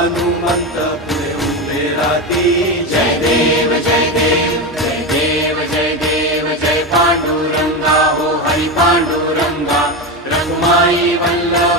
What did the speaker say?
हनुमंत पुढे उभे राहती। जय देव जय देव जय देव जय देव जय पांडुरंगा हो हरी पांडुरंगा रघुमाई वल्लभ